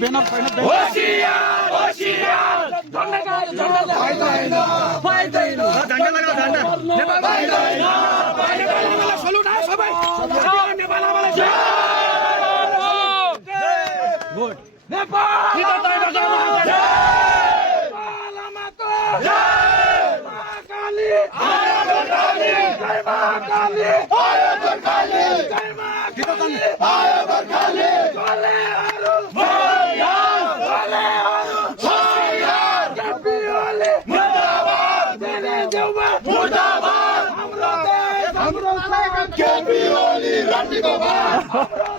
banner final होशियार होशियार झंडा का झंडा फायदा ही ना झंडा लगा झंडा नेपाल फायदा ही ना वाला सलूट है सबाई नेपाल वाला गुड नेपाल नेपाल माता जय महाकाली आया काली जय महाकाली आया काली जय महाकाली आया काली चले आरो चले आरो जबी वाले मुर्दाबाद तेरे देवा मुर्दाबाद हमरो देश हमरो केपी ओली रानी को बात हमरो